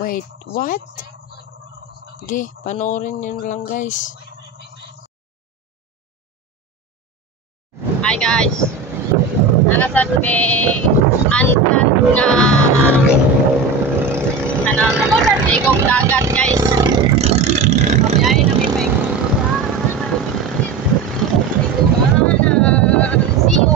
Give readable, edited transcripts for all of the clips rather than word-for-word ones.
Wait, what? Okay, panoorin nyo lang guys. Hi guys. Nakasad kay Antan nga ligong dagat guys. Pabiyahin na may paikot. See you.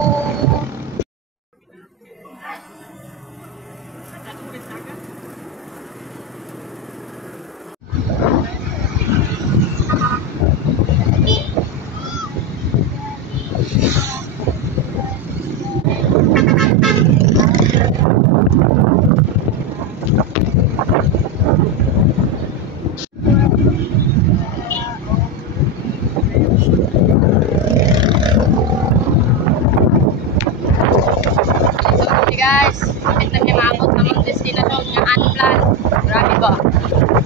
Guys, kapit na kimamot namang destinasyon nga Anplan. Grabe ba?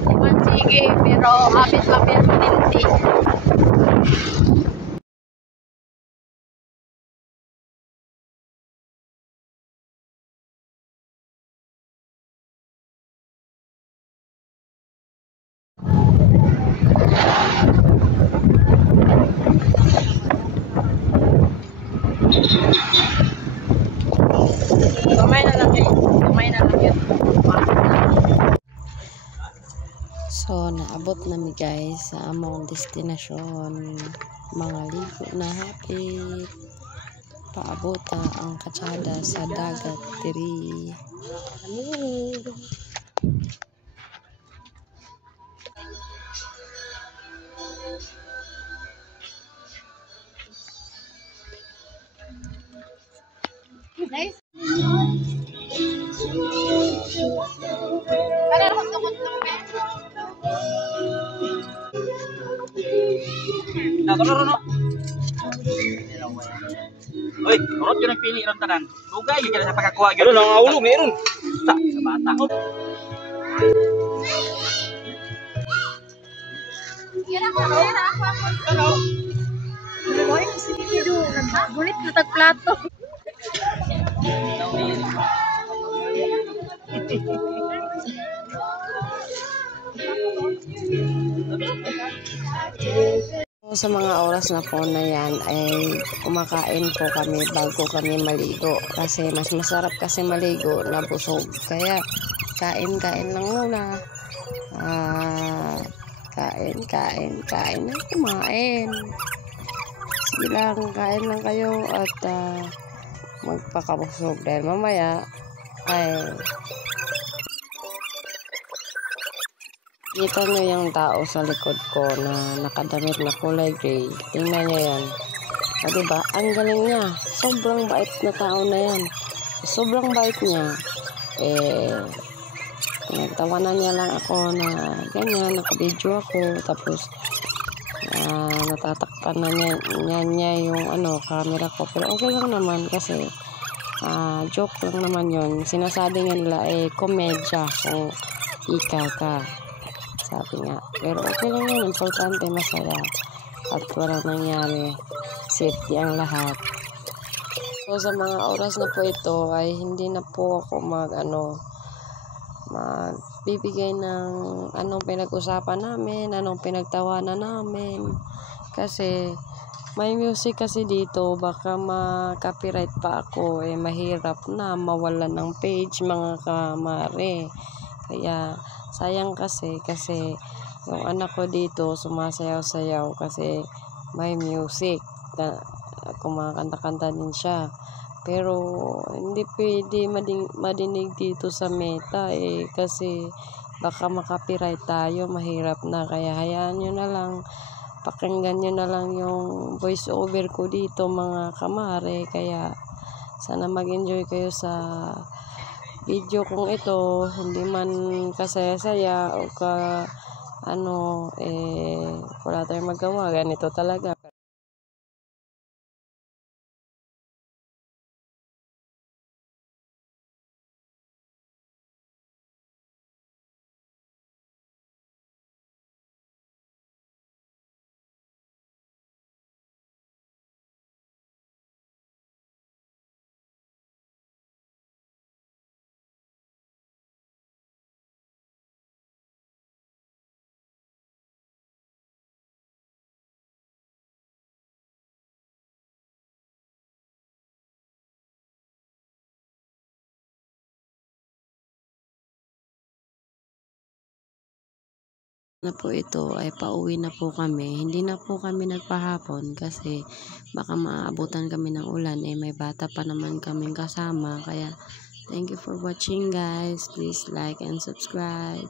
Iman sige, pero habit pa permanente. Kamay na lang yun. Kamay na lang yun. So, naabot namin guys sa among destinasyon. Mga ligo na hapit. Paabota ang katsada sa dagat diri. Nice. Nakaro no. Oy, urot yun ang pili ron tanan. Dugay gyud sa pagkakuha gyud. Ano nang ulo meron. Sa bata. Boy, kasi dito bulit na tagplato. Sa mga oras na po na yan ay kumakain po kami bago kami maligo kasi mas masarap kasi maligo na busog, kaya kain lang muna. Kain na kumain. Sige lang, kain lang kayo at magpakabusog dahil mamaya ay kita nyo yung tao sa likod ko na nakadamit na kulay gray. Tingnan nyo yan. O diba? Ang galing niya. Sobrang bait na tao na yan. Sobrang bait niya. Nagtawanan niya lang ako na ganyan. Nakabidyo ako. Tapos, natatakpan na niya yung camera ko. Pero okay lang naman kasi joke lang naman yun. Sinasabi nga nila komedya kung ika ka. Sabi nga. Pero okay lang yun. Importante, masaya. At walang nangyari. Safety ang lahat. So, sa mga oras na po ito, ay hindi na po ako magbibigay ng anong pinag-usapan namin, anong pinagtawanan namin. Kasi, may music kasi dito, baka ma-copyright pa ako. Mahirap na mawalan ng page, mga kamare. Kaya, sayang kasi yung anak ko dito sumasayaw-sayaw kasi may music na kumakanta-kanta din siya, pero hindi pwede madinig dito sa Meta kasi baka makapiright tayo, mahirap na. Kaya hayaan nyo na lang, pakinggan nyo na lang yung voice over ko dito mga kamare. Kaya sana mag-enjoy kayo sa video kong ito, hindi man kasaya-saya o wala tayong magawa, ganito talaga. na po ito ay pauwi na po kami. Hindi na po kami nagpahapon kasi baka maabutan kami ng ulan. May bata pa naman kaming kasama. Kaya thank you for watching guys. Please like and subscribe.